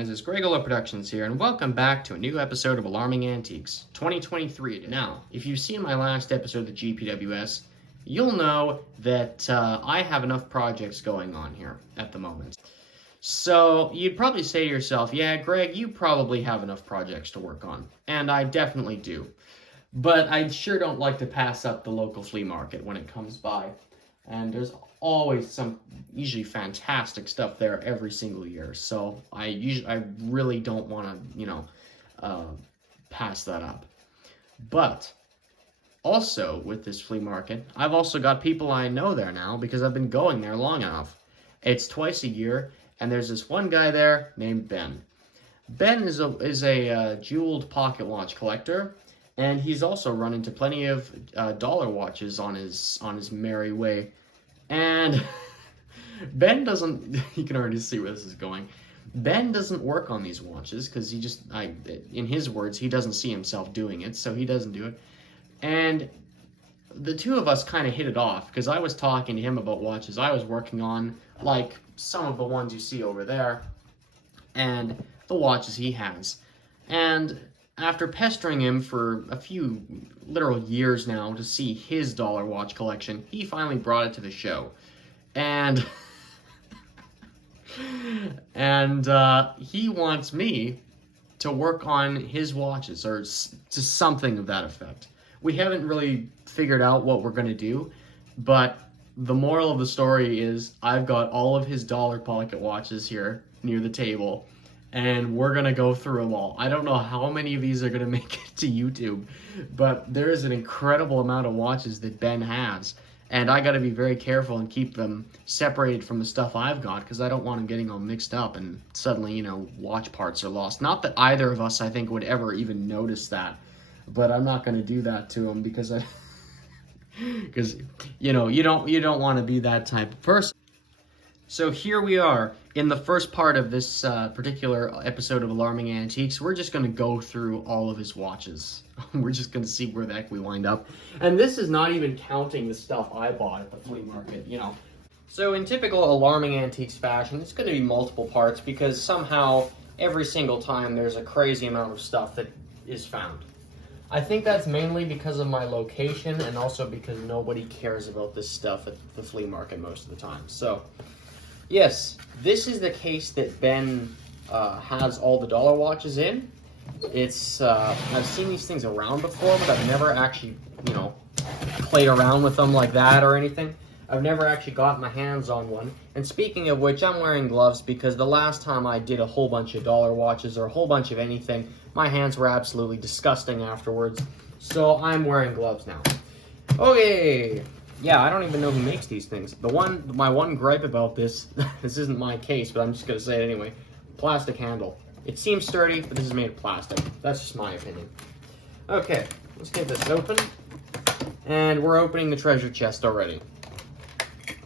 guys, it's Gregola Productions here, and welcome back to a new episode of Alarming Antiques 2023. Now, if you've seen my last episode of the GPWS, you'll know that I have enough projects going on here at the moment. So, you'd probably say to yourself, yeah, Greg, you probably have enough projects to work on. And I definitely do. But I sure don't like to pass up the local flea market when it comes by. And there's always some usually fantastic stuff there every single year. So I really don't want to, pass that up. But also with this flea market, I've also got people I know there now because I've been going there long enough. It's twice a year, and there's this one guy there named Ben. Ben is a jeweled pocket watch collector, and he's also run into plenty of dollar watches on his merry way. And Ben doesn't, you can already see where this is going. Ben doesn't work on these watches because in his words, he doesn't see himself doing it, so he doesn't do it. And the two of us kind of hit it off because I was talking to him about watches I was working on, like some of the ones you see over there, and the watches he has. And after pestering him for a few literal years now to see his dollar watch collection, he finally brought it to the show. And he wants me to work on his watches, or to something of that effect. We haven't really figured out what we're going to do, but the moral of the story is I've got all of his dollar pocket watches here near the table, and we're going to go through them all. I don't know how many of these are going to make it to YouTube, but there is an incredible amount of watches that Ben has, and I got to be very careful and keep them separated from the stuff I've got because I don't want them getting all mixed up and suddenly, watch parts are lost. Not that either of us, I think, would ever even notice that, but I'm not going to do that to him because you don't want to be that type of person. So here we are in the first part of this particular episode of Alarming Antiques. We're just going to go through all of his watches. We're just going to see where the heck we wind up. And this is not even counting the stuff I bought at the flea market, So in typical Alarming Antiques fashion, it's going to be multiple parts because somehow every single time there's a crazy amount of stuff that is found. I think that's mainly because of my location and also because nobody cares about this stuff at the flea market most of the time. So, yes, this is the case that Ben has all the dollar watches in. It's I've seen these things around before, but I've never actually, played around with them like that or anything. I've never actually gotten my hands on one. And speaking of which, I'm wearing gloves because the last time I did a whole bunch of dollar watches or a whole bunch of anything, my hands were absolutely disgusting afterwards. So I'm wearing gloves now. Okay. Yeah, I don't even know who makes these things. My one gripe about this, this isn't my case, but I'm just gonna say it anyway. Plastic handle. It seems sturdy, but this is made of plastic. That's just my opinion. Okay, let's get this open. And we're opening the treasure chest already.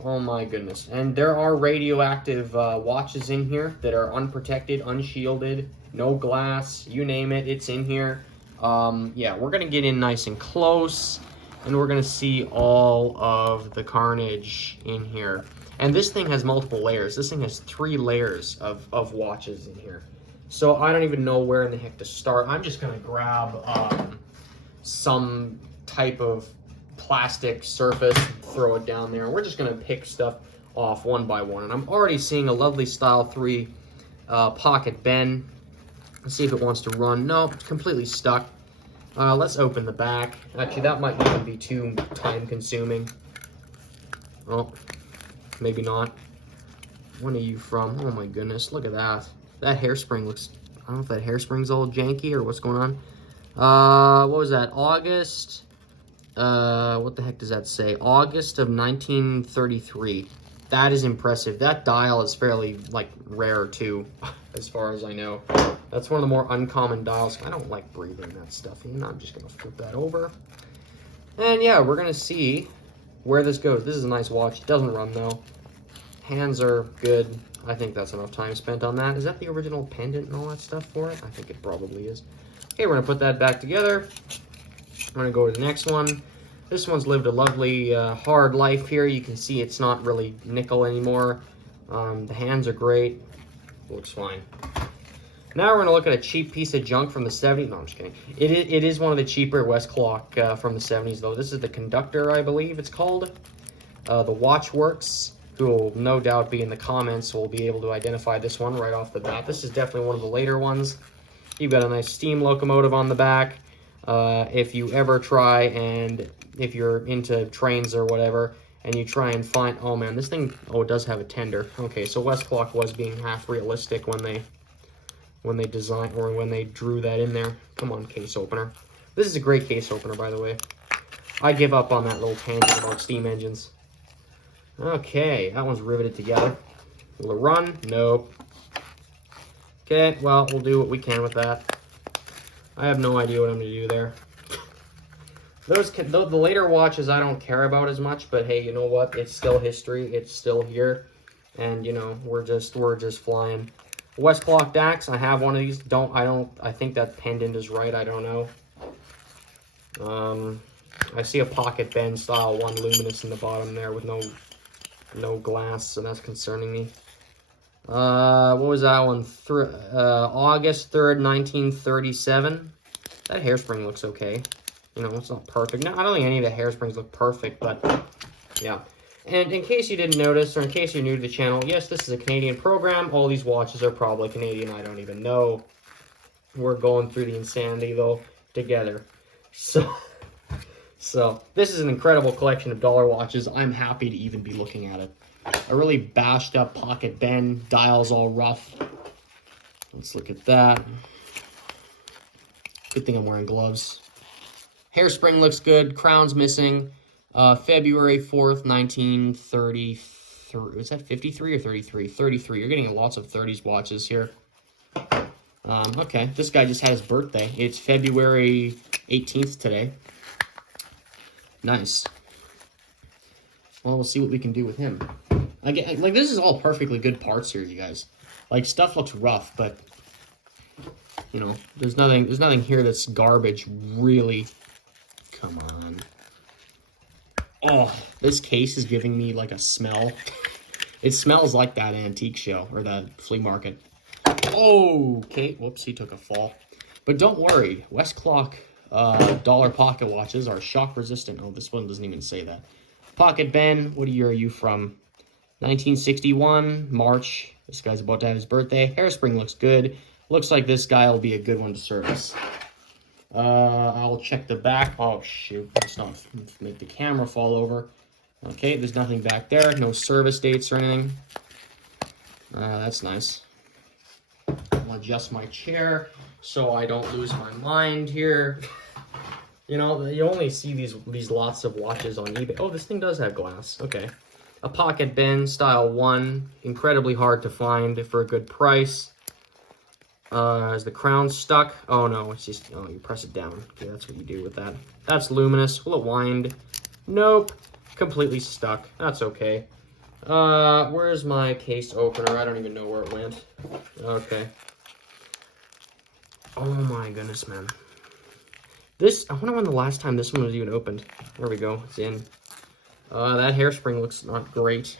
Oh my goodness. And there are radioactive watches in here that are unprotected, unshielded, no glass, you name it, it's in here. Yeah, we're gonna get in nice and close, and we're gonna see all of the carnage in here. And this thing has multiple layers. This thing has 3 layers of watches in here. So I don't even know where in the heck to start. I'm just gonna grab some type of plastic surface, throw it down there, and we're just gonna pick stuff off one by one. And I'm already seeing a lovely style 3 pocket Ben. Let's see if it wants to run. No, it's completely stuck. Let's open the back. Actually, that might not even be too time consuming. Oh, maybe not. When are you from? Oh my goodness, look at that. That hairspring looks, I don't know if that hairspring's all janky or what's going on. What was that, August? What the heck does that say? August of 1933. That is impressive. That dial is fairly, rare too, as far as I know. That's one of the more uncommon dials. I don't like breathing that stuff in. I'm just gonna flip that over. And yeah, we're gonna see where this goes. This is a nice watch. It doesn't run though. Hands are good. I think that's enough time spent on that. Is that the original pendant and all that stuff for it? I think it probably is. Okay, we're gonna put that back together. I'm gonna go to the next one. This one's lived a lovely, hard life here. You can see it's not really nickel anymore. The hands are great. Looks fine. Now we're going to look at a cheap piece of junk from the 70s. No, I'm just kidding. It is one of the cheaper Westclox from the 70s, though. This is the Conductor, I believe it's called. The Watchworks, who will no doubt be in the comments, will be able to identify this one right off the bat. This is definitely one of the later ones. You've got a nice steam locomotive on the back. If you ever try, and if you're into trains or whatever, and you try and find... Oh, man, this thing... Oh, it does have a tender. Okay, so Westclox was being half realistic when they designed, or when they drew that in there. Come on, case opener. This is a great case opener, by the way. I give up on that little tangent about steam engines. Okay, that one's riveted together. Will it run? Nope. Okay, well, we'll do what we can with that. I have no idea what I'm going to do there. The later watches I don't care about as much, but hey, you know what? It's still history. It's still here. And, you know, we're just flying. Westclox Dax, I have one of these. I think that pendant is right. I don't know. I see a pocket bend style one luminous in the bottom there with no glass, so that's concerning me. What was that one? August 3rd, 1937. That hairspring looks okay. You know, it's not perfect. No, I don't think any of the hairsprings look perfect, but yeah. And in case you didn't notice, or in case you're new to the channel, yes, this is a Canadian program. All these watches are probably Canadian. I don't even know. We're going through the insanity, though, together. So this is an incredible collection of dollar watches. I'm happy to even be looking at it. A really bashed up pocket bend, dials all rough. Let's look at that. Good thing I'm wearing gloves. Hairspring looks good. Crown's missing. February 4th, 1933. Is that 53 or 33? 33. You're getting lots of 30s watches here. Okay, this guy just had his birthday. It's February 18th today. Nice. Well, we'll see what we can do with him. Like, this is all perfectly good parts here, you guys. Like, stuff looks rough, but, you know, there's nothing here that's garbage, really. Come on. Oh, this case is giving me, like, a smell. It smells like that antique show, or that flea market. Oh, okay. Whoops, he took a fall. But don't worry. Westclox dollar pocket watches are shock resistant. Oh, this one doesn't even say that. Pocket bend. What year are you from? 1961, March. This guy's about to have his birthday. Hairspring looks good. Looks like this guy will be a good one to service. I'll check the back. Oh, shoot. Let's not make the camera fall over. Okay, there's nothing back there. No service dates or anything. That's nice. I'll adjust my chair so I don't lose my mind here. You know, you only see these lots of watches on eBay. Oh, this thing does have glass. Okay. A pocket bend, style 1. Incredibly hard to find for a good price. Is the crown stuck? Oh, no. It's just... Oh, you press it down. Okay, that's what you do with that. That's luminous. Will it wind? Nope. Completely stuck. That's okay. Where's my case opener? I don't even know where it went. Okay. Oh, my goodness, man. This, I wonder when the last time this one was even opened. There we go, it's in. That hairspring looks not great,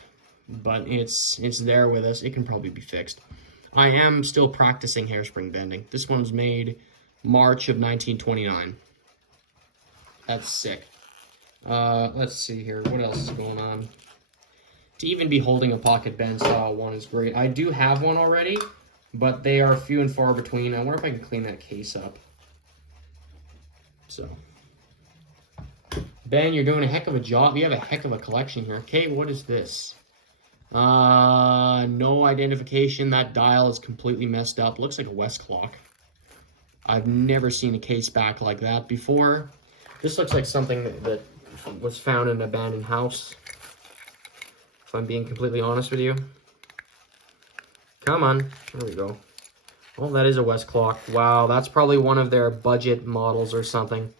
but it's there with us. It can probably be fixed. I am still practicing hairspring bending. This one's made March of 1929. That's sick. Let's see here, what else is going on? To even be holding a pocket bend style 1 is great. I do have one already, but they are few and far between. I wonder if I can clean that case up. So, Ben, you're doing a heck of a job. You have a heck of a collection here. Okay, what is this? No identification. That dial is completely messed up. Looks like a Westclox. I've never seen a case back like that before. This looks like something that was found in an abandoned house, if I'm being completely honest with you. Come on. There we go. Oh, that is a Westclox. Wow, that's probably one of their budget models or something.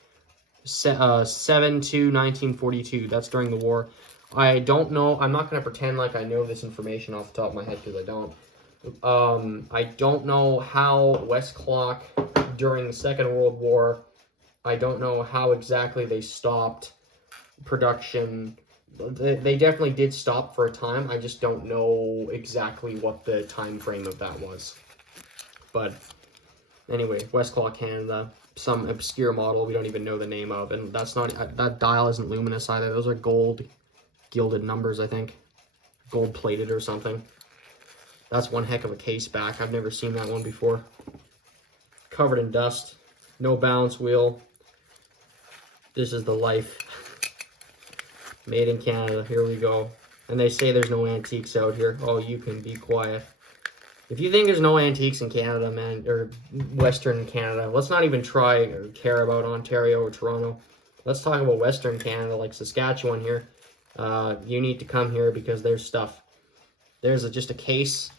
7/2/1942. That's during the war. I don't know. I'm not going to pretend like I know this information off the top of my head because I don't. I don't know how Westclox during the Second World War, I don't know how exactly they stopped production. They definitely did stop for a time. I just don't know exactly what the time frame of that was. But Anyway, Westclox, Canada, some obscure model we don't even know the name of, and that's not, that dial isn't luminous either. Those are gold gilded numbers, I think. Gold plated or something. That's one heck of a case back. I've never seen that one before. Covered in dust. No balance wheel. This is the life. Made in Canada. Here we go. And they say there's no antiques out here. Oh, you can be quiet. If you think there's no antiques in Canada, man, or Western Canada, let's not even try or care about Ontario or Toronto. Let's talk about Western Canada, like Saskatchewan here. You need to come here because there's stuff. There's just a case.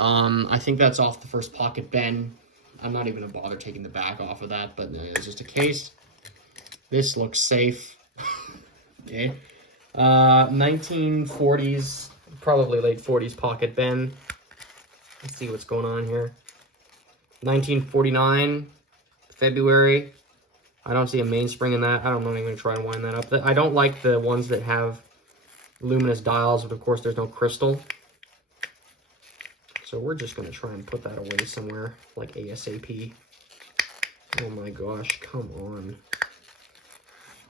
I think that's off the first pocket bend. I'm not even gonna bother taking the back off of that, but it's just a case. This looks safe. Okay. 1940s, probably late 40s pocket bend. Let's see what's going on here. 1949, February. I don't see a mainspring in that. I'm not even going to try and wind that up. I don't like the ones that have luminous dials, but of course there's no crystal. So we're just going to try and put that away somewhere, like ASAP. Oh my gosh, come on.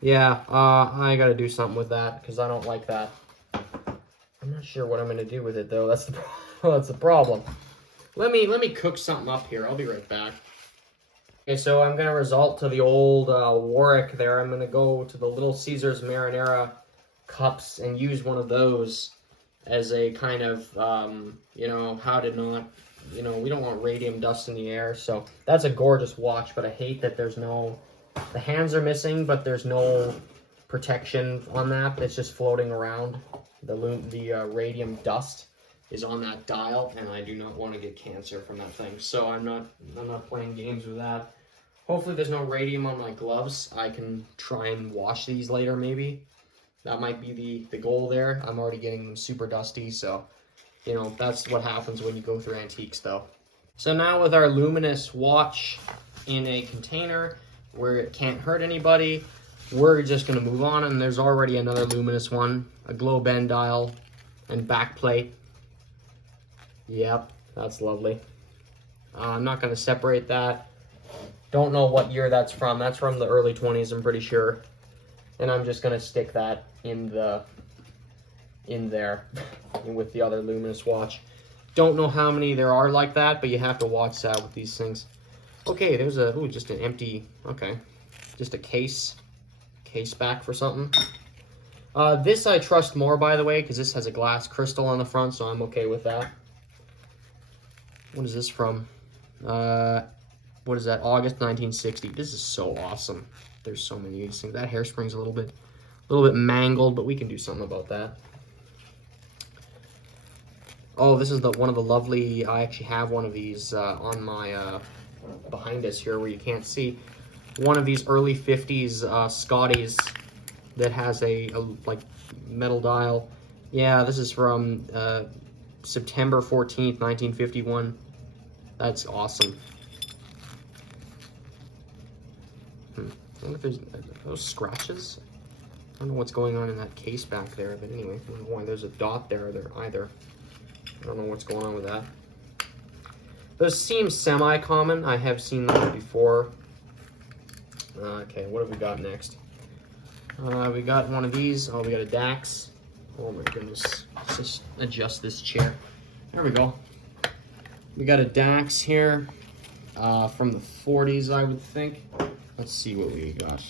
Yeah, I got to do something with that, because I don't like that. I'm not sure what I'm going to do with it, though. That's the that's the problem. Let me cook something up here. I'll be right back. Okay, so I'm going to resort to the old Warwick there. I'm going to go to the Little Caesars Marinara cups and use one of those as a kind of, you know, how to not, you know, we don't want radium dust in the air. So that's a gorgeous watch, but I hate that there's no, the hands are missing, but there's no protection on that. It's just floating around. The radium dust is on that dial, and I do not want to get cancer from that thing. So I'm not playing games with that. Hopefully there's no radium on my gloves. I can try and wash these later maybe. That might be the goal there. I'm already getting them super dusty, so you know, that's what happens when you go through antiques though. So now with our luminous watch in a container where it can't hurt anybody, we're just gonna move on, and there's already another luminous one, a glow bend dial and back plate. Yep, that's lovely. I'm not gonna separate that. Don't know what year that's from. That's from the early 20s, I'm pretty sure. And I'm just gonna stick that in there with the other luminous watch. Don't know how many there are like that, but you have to watch that with these things. Okay, there's a, ooh, just an empty, okay. Just a case back for something. This I trust more, by the way, because this has a glass crystal on the front, so I'm okay with that. What is this from? What is that? August 1960. This is so awesome. There's so many of these things. That hairspring's a little bit mangled, but we can do something about that. Oh, this is one of the lovely. I actually have one of these on my behind us here, where you can't see. One of these early 50s Scotties that has a like metal dial. Yeah, this is from September 14th, 1951. That's awesome. I wonder if there's those scratches. I don't know what's going on in that case back there, but anyway, I don't know why there's a dot there either. I don't know what's going on with that. Those seem semi-common. I have seen them before. Okay, what have we got next? We got one of these. Oh, we got a Dax. Oh my goodness. Let's just adjust this chair. There we go. We got a Dax here from the 40s, I would think. Let's see what we got.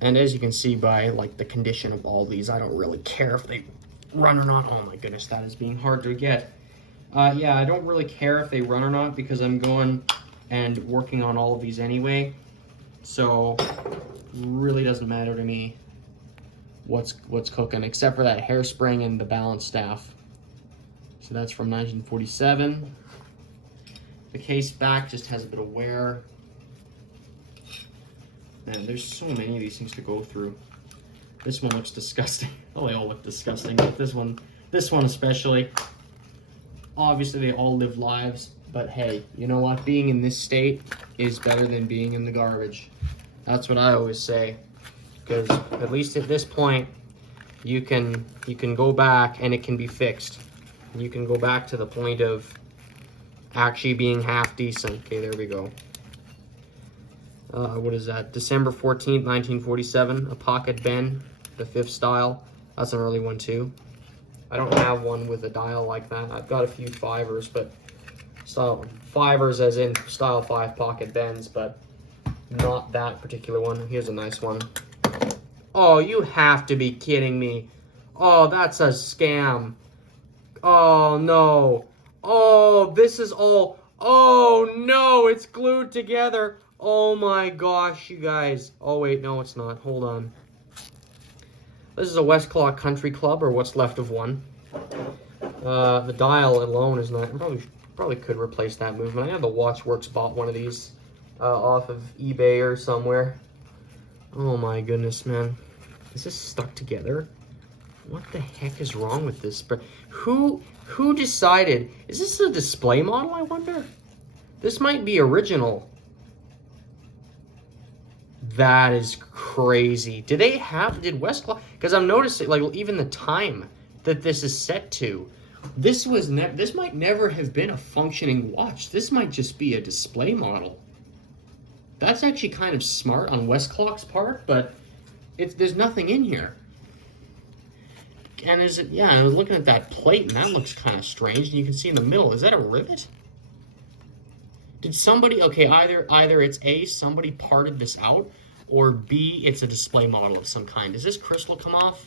And as you can see by like the condition of all these, I don't really care if they run or not. Oh my goodness, that is being hard to get. Yeah, I don't really care if they run or not because I'm going and working on all of these anyway. So really doesn't matter to me what's cooking, except for that hairspring and the balance staff. So that's from 1947. The case back just has a bit of wear. Man, there's so many of these things to go through. This one looks disgusting. Oh, they all look disgusting, but this one especially. Obviously, they all live lives, but hey, you know what? Being in this state is better than being in the garbage. That's what I always say, because at least at this point, you can go back and it can be fixed. You can go back to the point of actually being half decent. Okay, there we go. What is that? December 14th, 1947. A pocket Ben, the 5th style. That's an early one too. I don't have one with a dial like that. I've got a few 5ers, but style 5ers as in style 5 pocket Bens, but not that particular one. Here's a nice one. Oh, you have to be kidding me. Oh, that's a scam. Oh, no. Oh, this is all... Oh, no, it's glued together. Oh, my gosh, you guys. Oh, wait, no, it's not. Hold on. This is a Westclox Country Club, or what's left of one. The dial alone is not... Probably could replace that movement. I know the Watchworks bought one of these off of eBay or somewhere. Oh, my goodness, man. Is this stuck together? What the heck is wrong with this? Who decided? Is this a display model, I wonder? This might be original. That is crazy. Did Westclox? Because I'm noticing, like, even the time that this is set to. This might never have been a functioning watch. This might just be a display model. That's actually kind of smart on Westclox's part, but there's nothing in here. And yeah, I was looking at that plate, and that looks kind of strange. And you can see in the middle, is that a rivet? Did somebody, okay, either it's A, somebody parted this out, or B, it's a display model of some kind. Does this crystal come off?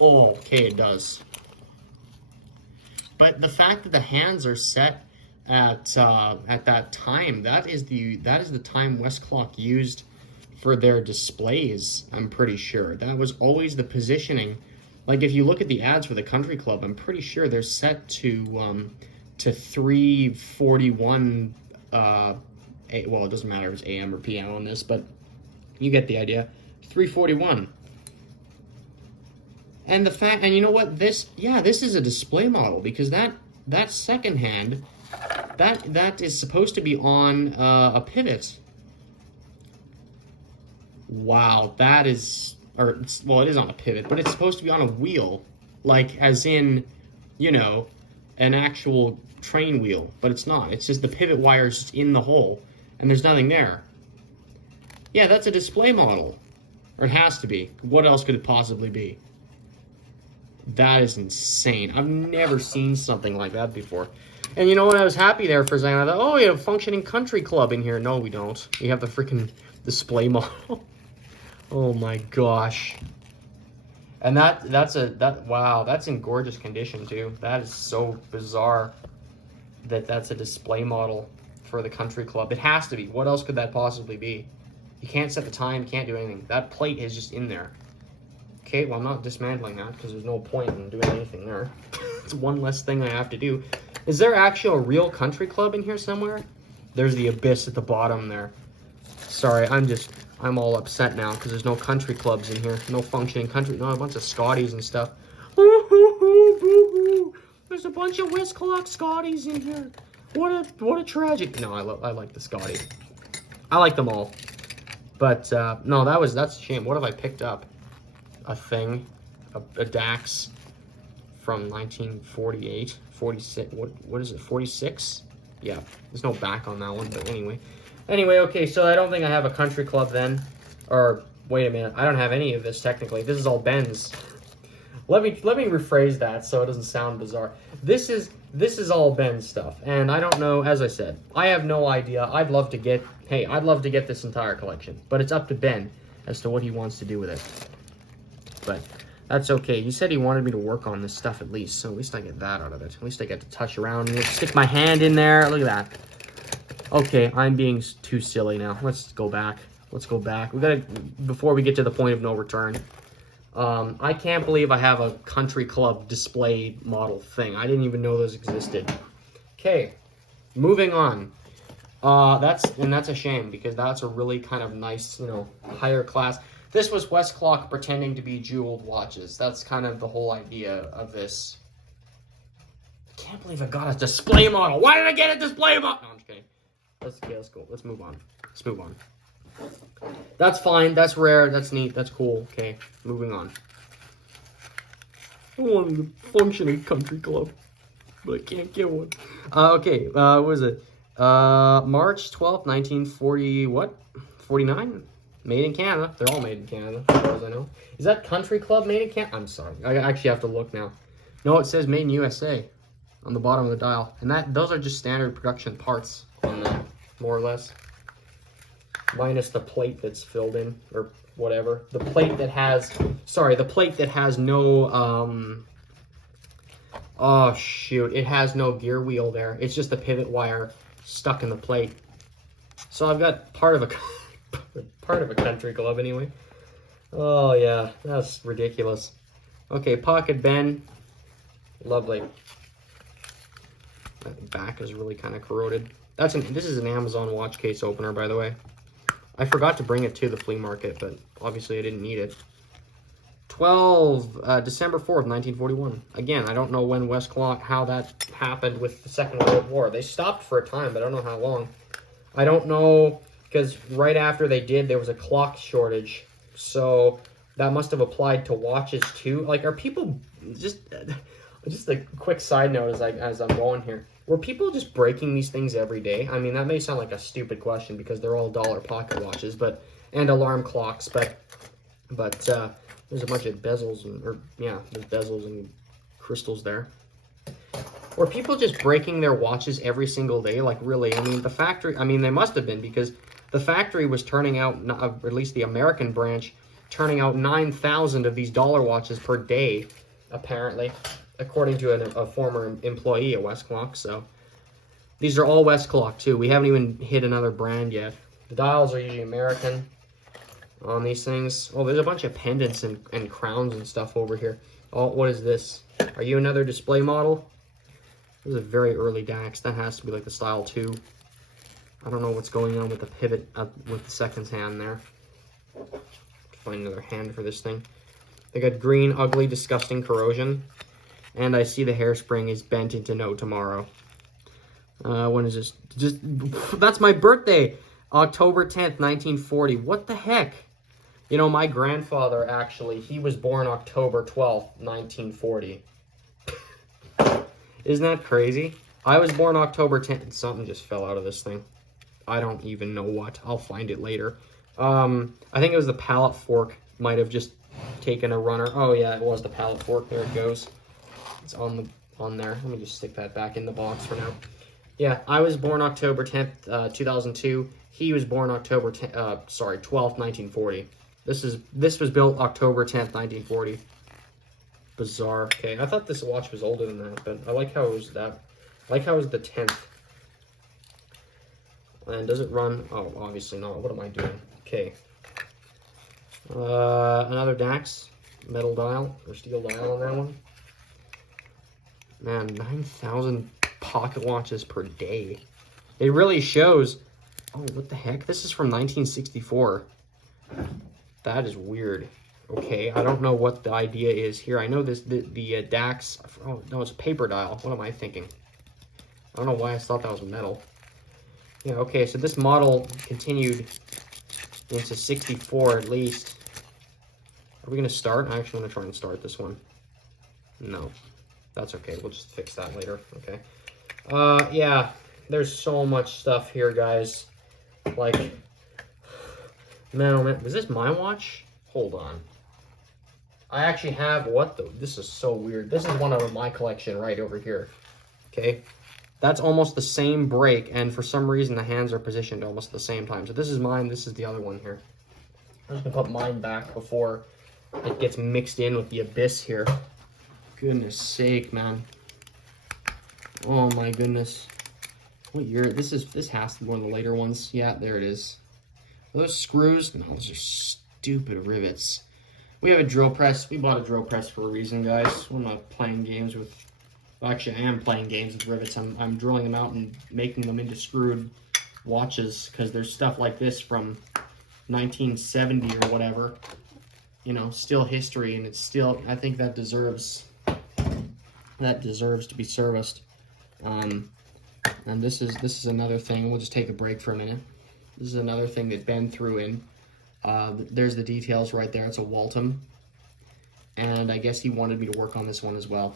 Oh, okay, it does. But the fact that the hands are set at that time, that is the time Westclox used for their displays, I'm pretty sure. That was always the positioning. Like, if you look at the ads for the country club, I'm pretty sure they're set to 341. Well, it doesn't matter if it's AM or PM on this, but you get the idea. 341. And and you know what? This is a display model, because that second hand, that is supposed to be on a pivot. Wow, that is. Well, it is on a pivot, but it's supposed to be on a wheel, like as in, an actual train wheel, but it's not. It's just the pivot wire's just in the hole, and there's nothing there. Yeah, that's a display model, or it has to be. What else could it possibly be? That is insane. I've never seen something like that before. And you know what? I was happy there for a second. I thought, oh, we have a functioning country club in here. No, we don't. We have the freaking display model. Oh my gosh. And wow, that's in gorgeous condition too. That is so bizarre that that's a display model for the country club. It has to be. What else could that possibly be? You can't set the time, you can't do anything. That plate is just in there. Okay, well, I'm not dismantling that because there's no point in doing anything there. It's one less thing I have to do. Is there actually a real country club in here somewhere? There's the Abyss at the bottom there. Sorry, I'm all upset now because there's no country clubs in here. No functioning country. No, a bunch of Scotties and stuff. There's a bunch of Westclox Scotties in here. What a tragic. No, I like the Scotty. I like them all. But no, that's a shame. What have I picked up? A thing, a Dax from 1948, 46. What is it? 46? Yeah, there's no back on that one. But anyway. Okay, so I don't think I have a country club then. Or, wait a minute, I don't have any of this technically. This is all Ben's. Let me rephrase that so it doesn't sound bizarre. This is all Ben's stuff. And I don't know, as I said, I have no idea. I'd love to get this entire collection. But it's up to Ben as to what he wants to do with it. But that's okay. He said he wanted me to work on this stuff at least. So at least I get that out of it. At least I get to touch around and stick my hand in there. Look at that. Okay, I'm being too silly now. Let's go back. We gotta, before we get to the point of no return. I can't believe I have a country club display model thing. I didn't even know those existed. Okay, moving on. That's a shame because that's a really kind of nice, higher class. This was Westclox pretending to be jeweled watches. That's kind of the whole idea of this. I can't believe I got a display model. Why did I get a display model? No, I'm just kidding. Let's go. Let's move on. That's fine. That's rare. That's neat. That's cool. Okay, moving on. I wanted a functioning country club. but I can't get one. Okay, what was it? March 12th, 1940, what? 49? Made in Canada. They're all made in Canada, as far as I know. Is that Country Club made in Canada? I'm sorry. I actually have to look now. No, it says made in USA on the bottom of the dial. And those are just standard production parts on that, more or less. Minus the plate that's filled in, or whatever. The plate that has, the plate that has no, oh shoot, it has no gear wheel there. It's just a pivot wire stuck in the plate. So I've got part of a Country Club anyway. Oh yeah, that's ridiculous. Okay, pocket bend. Lovely. That back is really kind of corroded. This is an Amazon watch case opener, by the way. I forgot to bring it to the flea market, but obviously I didn't need it. December 4th, 1941. Again, I don't know when Westclox, how that happened with the Second World War. They stopped for a time, but I don't know how long. I don't know, because right after they did, there was a clock shortage. So that must have applied to watches too. Like, are people just a quick side note as I'm going here. Were people just breaking these things every day? I mean, that may sound like a stupid question because they're all dollar pocket watches, and alarm clocks, but there's a bunch of bezels there's bezels and crystals there. Were people just breaking their watches every single day? Like, really? I mean, the factory, they must have been, because the factory was turning out, or at least the American branch, turning out 9,000 of these dollar watches per day, apparently, according to a former employee at Westclox. So these are all Westclox too. We haven't even hit another brand yet. The dials are usually American on these things. Oh, there's a bunch of pendants and crowns and stuff over here. Oh, what is this? Are you another display model? This is a very early Dax. That has to be like the Style 2. I don't know what's going on with the pivot with the seconds hand there. Find another hand for this thing. They got green, ugly, disgusting corrosion. And I see the hairspring is bent into no tomorrow. When is this? That's my birthday. October 10th, 1940. What the heck? You know, my grandfather, actually, he was born October 12th, 1940. Isn't that crazy? I was born October 10th. Something just fell out of this thing. I don't even know what. I'll find it later. I think it was the pallet fork. Might have just taken a runner. Oh, yeah, it was the pallet fork. There it goes. It's on there. Let me just stick that back in the box for now. Yeah, I was born October 10th, 2002. He was born October 12th, 1940. This was built October 10th, 1940. Bizarre. Okay, I thought this watch was older than that, but I like how it was that. I like how it was the 10th. And does it run? Oh, obviously not. What am I doing? Okay. Another Dax metal dial or steel dial on that one. Man, 9,000 pocket watches per day. It really shows. Oh, what the heck? This is from 1964. That is weird. Okay, I don't know what the idea is here. I know the Dax. Oh no, it's a paper dial. What am I thinking? I don't know why I thought that was metal. Yeah. Okay, so this model continued into 64 at least. Are we gonna start? I actually want to try and start this one. No. That's okay. We'll just fix that later. Okay. Yeah. There's so much stuff here, guys. Like, man, oh man. Was this my watch? Hold on. I actually have this is so weird. This is one of my collection right over here. Okay. That's almost the same break, and for some reason the hands are positioned almost at the same time. So this is mine. This is the other one here. I'm just gonna put mine back before it gets mixed in with the abyss here. Goodness sake, man. Oh my goodness. What year? This has to be one of the later ones. Yeah, there it is. Are those screws? No, those are stupid rivets. We have a drill press. We bought a drill press for a reason, guys. I'm not playing games with... Well, actually, I am playing games with rivets. I'm drilling them out and making them into screwed watches because there's stuff like this from 1970 or whatever. You know, still history, and it's still... I think that deserves to be serviced. And this is another thing. We'll just take a break for a minute. This is another thing that Ben threw in. There's the details right there. It's a Waltham, and I guess he wanted me to work on this one as well.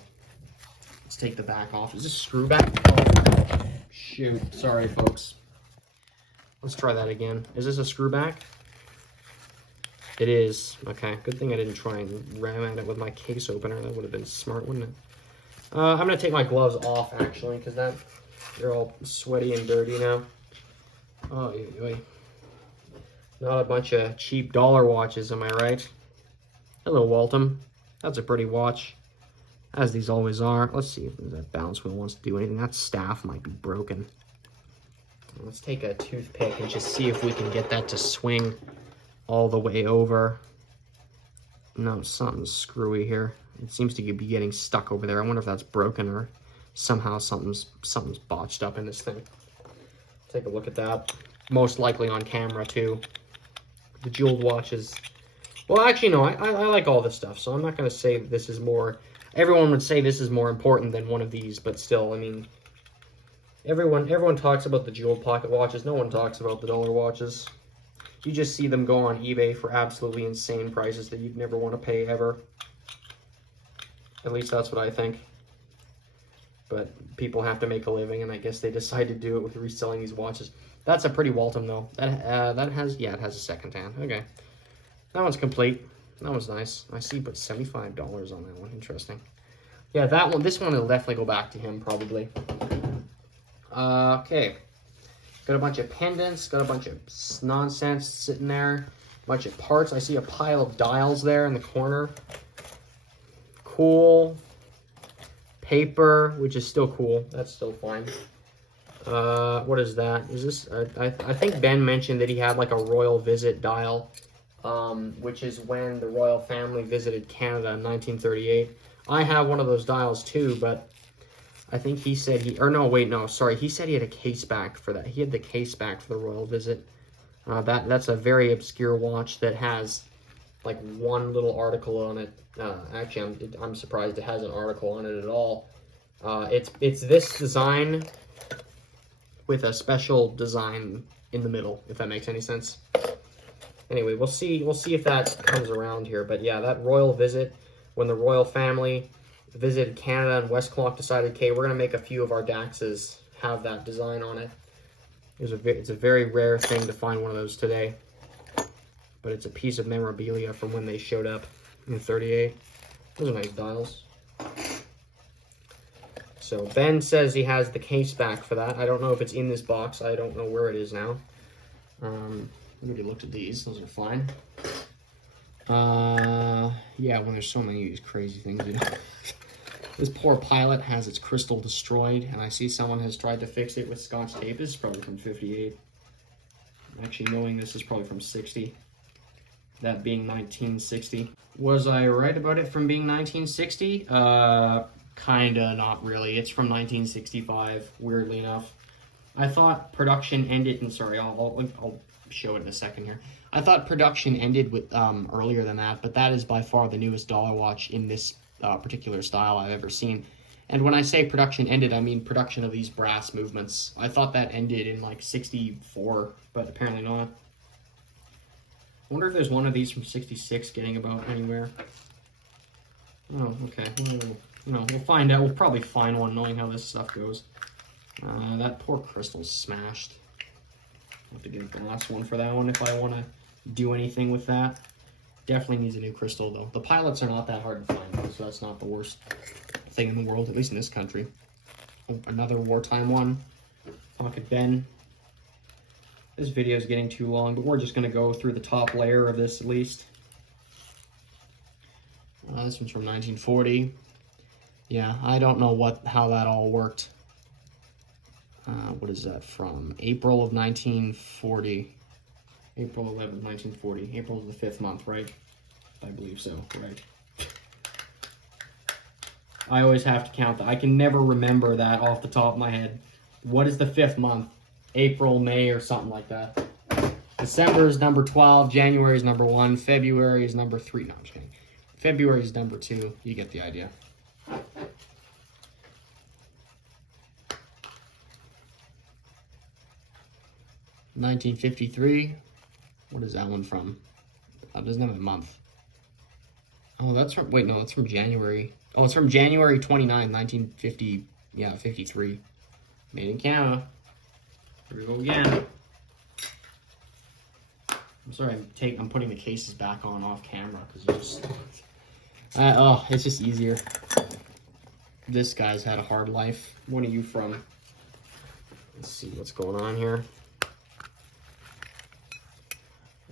Let's take the back off. Is this screw back? Oh, shoot. Sorry, folks. Let's try that again. Is this a screw back? It is. Okay, good thing I didn't try and ram at it with my case opener. That would have been smart, wouldn't it? I'm going to take my gloves off, actually, because they're all sweaty and dirty now. Oh, not a bunch of cheap dollar watches, am I right? Hello, Waltham. That's a pretty watch, as these always are. Let's see if that balance wheel wants to do anything. That staff might be broken. Let's take a toothpick and just see if we can get that to swing all the way over. No, something's screwy here. It seems to be getting stuck over there. I wonder if that's broken or somehow something's botched up in this thing. Take a look at that. Most likely on camera too. The jeweled watches. Well, actually, no. I like all this stuff, so I'm not going to say this is more. Everyone would say this is more important than one of these, but still, I mean, everyone talks about the jeweled pocket watches. No one talks about the dollar watches. You just see them go on eBay for absolutely insane prices that you'd never want to pay ever. At least that's what I think. But people have to make a living, and I guess they decide to do it with reselling these watches. That's a pretty Waltham, though. That has, yeah, it has a second hand. Okay. That one's complete. That was nice. I see, but $75 on that one. Interesting. Yeah, that one, this one will definitely go back to him, probably. Okay. Got a bunch of pendants, got a bunch of nonsense sitting there, a bunch of parts. I see a pile of dials there in the corner. Cool. Paper, which is still cool. That's still fine. What is that? Is this, I think Ben mentioned that he had like a royal visit dial, which is when the royal family visited Canada in 1938. I have one of those dials too, but I think he said he said he had a case back for that. He had the case back for the royal visit. That's a very obscure watch that has like one little article on it. Actually, I'm surprised it has an article on it at all. It's this design with a special design in the middle, if that makes any sense. Anyway, we'll see if that comes around here. But yeah, that royal visit, when the royal family visited Canada and Westclox decided, okay, we're going to make a few of our Daxes have that design on it. It's a very rare thing to find one of those today. But it's a piece of memorabilia from when they showed up in 38. Those are nice dials. So Ben says he has the case back for that. I don't know if it's in this box. I don't know where it is now. We already looked at these. Those are fine. Yeah, when there's so many of these crazy things, you know. This poor pilot has its crystal destroyed, and I see someone has tried to fix it with Scotch tape. This is probably from 58. Actually, knowing this is probably from 60. That being 1960. Was I right about it from being 1960? Kinda, not really. It's from 1965, weirdly enough. I thought production ended, and sorry, I'll show it in a second here. I thought production ended with earlier than that, but that is by far the newest dollar watch in this particular style I've ever seen. And when I say production ended, I mean production of these brass movements. I thought that ended in like 64, but apparently not. I wonder if there's one of these from 66 getting about anywhere. Oh, okay. Well, we'll find out. We'll probably find one knowing how this stuff goes. That poor crystal's smashed. I'll have to get a glass one for that one if I want to do anything with that. Definitely needs a new crystal, though. The pilots are not that hard to find, so that's not the worst thing in the world, at least in this country. Oh, another wartime one. Pocket Ben. This video is getting too long, but we're just going to go through the top layer of this at least. This one's from 1940. Yeah, I don't know how that all worked. What is that from? April of 1940. April 11th, 1940. April is the 5th month, right? I believe so, right? I always have to count that. I can never remember that off the top of my head. What is the 5th month? April, May, or something like that. December is number 12. January is number 1. February is number 3. No, I'm just kidding. February is number 2. You get the idea. $1953. What is that one from? It doesn't have a month. Oh, that's from, wait, no, that's from January. Oh, it's from January 29, 1950. Yeah, 53. Made in Canada. Here we go again. I'm sorry, I'm putting the cases back on off camera because it's just easier. This guy's had a hard life. What are you from? Let's see what's going on here.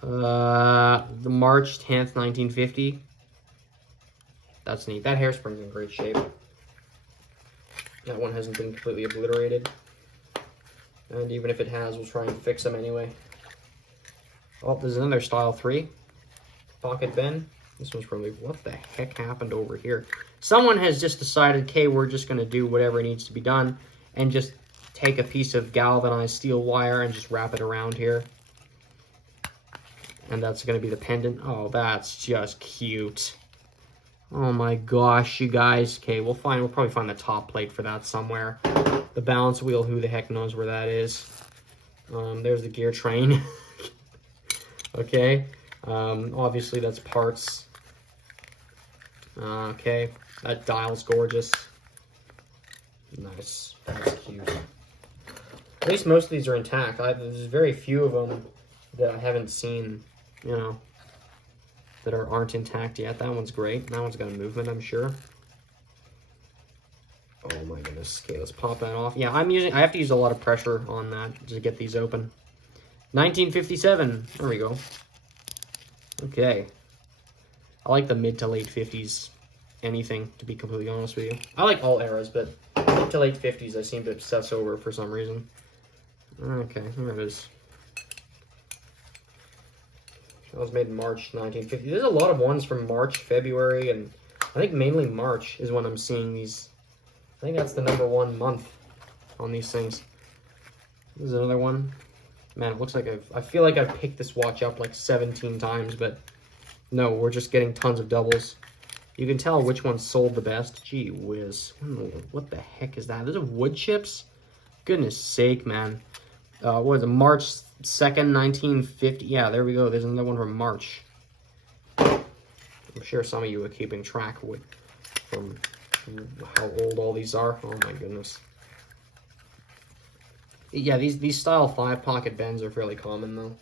The March 10th, 1950. That's neat. That hairspring's in great shape. That one hasn't been completely obliterated. And even if it has, we'll try and fix them anyway. Oh, there's another style 3. Pocket bend. This one's probably, what the heck happened over here? Someone has just decided, okay, we're just going to do whatever needs to be done and just take a piece of galvanized steel wire and just wrap it around here. And that's going to be the pendant. Oh, that's just cute. Oh my gosh, you guys. Okay, we'll probably find the top plate for that somewhere. The balance wheel, who the heck knows where that is. There's the gear train. Okay. Obviously that's parts. Okay, that dial's gorgeous. Nice. That's cute. At least most of these are intact. There's very few of them that I haven't seen, you know, that aren't intact yet. That one's great. That one's got a movement, I'm sure. Oh my goodness. Okay, let's pop that off. Yeah, I have to use a lot of pressure on that to get these open. 1957. There we go. Okay. I like the mid to late 50s anything, to be completely honest with you. I like all eras, but mid to late 50s I seem to obsess over for some reason. Okay, there it is. That was made in March 1950. There's a lot of ones from March, February, and I think mainly March is when I'm seeing these. I think that's the #1 month on these things. This is another one. Man, it looks like I feel like I've picked this watch up like 17 times, but no, we're just getting tons of doubles. You can tell which one sold the best. Gee whiz. What the heck is that? Those are wood chips? Goodness sake, man. What is it? March 2nd, 1950. Yeah, there we go. There's another one from March. I'm sure some of you are keeping track from how old all these are. Oh my goodness. Yeah, these style 5 pocket bends are fairly common though.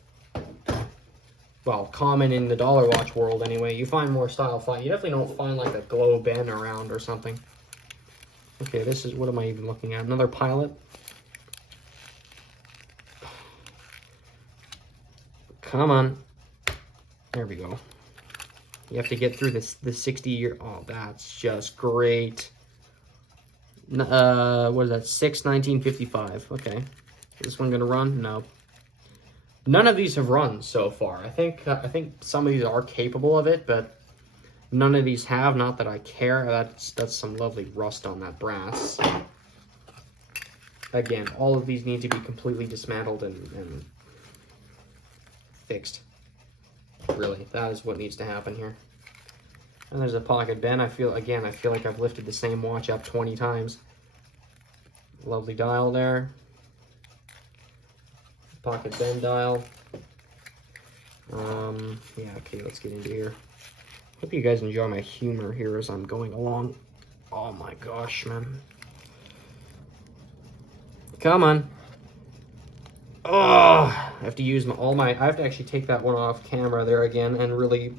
Well, common in the dollar watch world anyway. You find more style 5. You definitely don't find like a glow bend around or something. Okay, this is, what am I even looking at? Another Pilot. Come on. There we go. You have to get through this 60-year. Oh, that's just great. What is that? 6/1955. Okay. Is this one gonna run? No. None of these have run so far. I think some of these are capable of it, but none of these have. Not that I care. That's some lovely rust on that brass. Again, all of these need to be completely dismantled and fixed. Really, that is what needs to happen here. And there's a pocket bend. I feel like I've lifted the same watch up 20 times. Lovely dial there. Pocket bend dial. Yeah, okay, let's get into here. Hope you guys enjoy my humor here as I'm going along. Oh my gosh, man. Come on. Oh, I have to use I have to actually take that one off camera there again and really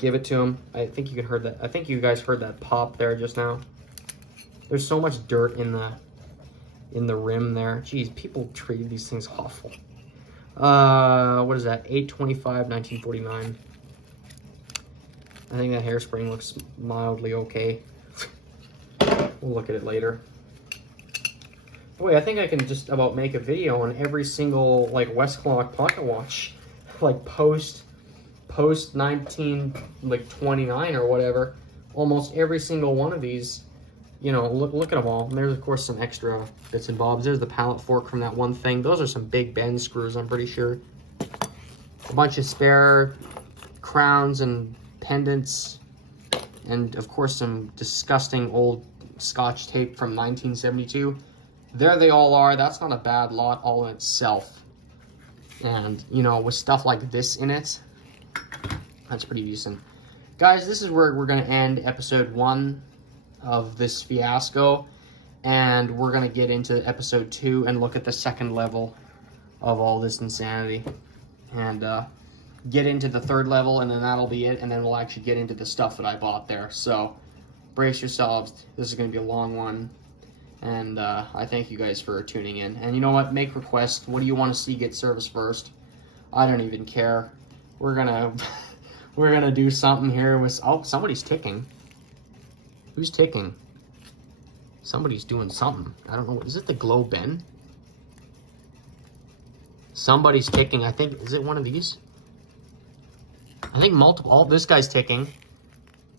give it to him. I think you heard that. I think you guys heard that pop there just now. There's so much dirt in the rim there. Jeez, people treated these things awful. What is that? 8/25/1949. I think that hairspring looks mildly okay. We'll look at it later. Boy, I think I can just about make a video on every single like Westclox pocket watch, like post 1929 or whatever. Almost every single one of these, you know, look at them all. And there's of course some extra bits and bobs. There's the pallet fork from that one thing. Those are some big bend screws, I'm pretty sure. A bunch of spare crowns and pendants, and of course some disgusting old Scotch tape from 1972. There they all are. That's not a bad lot all in itself. And, you know, with stuff like this in it, that's pretty decent. guys, this is where we're going to end episode 1 of this fiasco. And we're going to get into episode 2 and look at the second level of all this insanity. And get into the third level, and then that'll be it. And then we'll actually get into the stuff that I bought there. So brace yourselves. This is going to be a long one. And I thank you guys for tuning in. And you know what? Make requests. What do you want to see get service first? I don't even care. We're gonna we're gonna do something here with. Oh, somebody's ticking. Who's ticking? Somebody's doing something. I don't know. Is it the glow bin? Somebody's ticking. I think, is it one of these? I think multiple. Oh, this guy's ticking.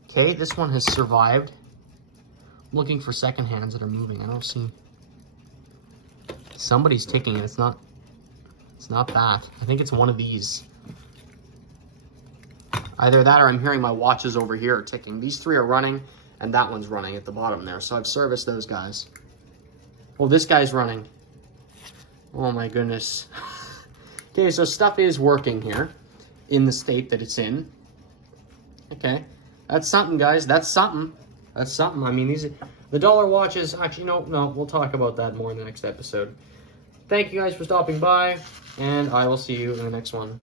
Okay, this one has survived. I'm looking for second hands that are moving. I don't see. Somebody's ticking and it's not that. I think it's one of these. Either that or I'm hearing my watches over here ticking. These 3 are running. And that one's running at the bottom there. So I've serviced those guys. Well, this guy's running. Oh my goodness. Okay, so stuff is working here in the state that it's in. Okay. That's something, guys. That's something. That's something. I mean, the dollar watches. Actually, no. We'll talk about that more in the next episode. Thank you guys for stopping by. And I will see you in the next one.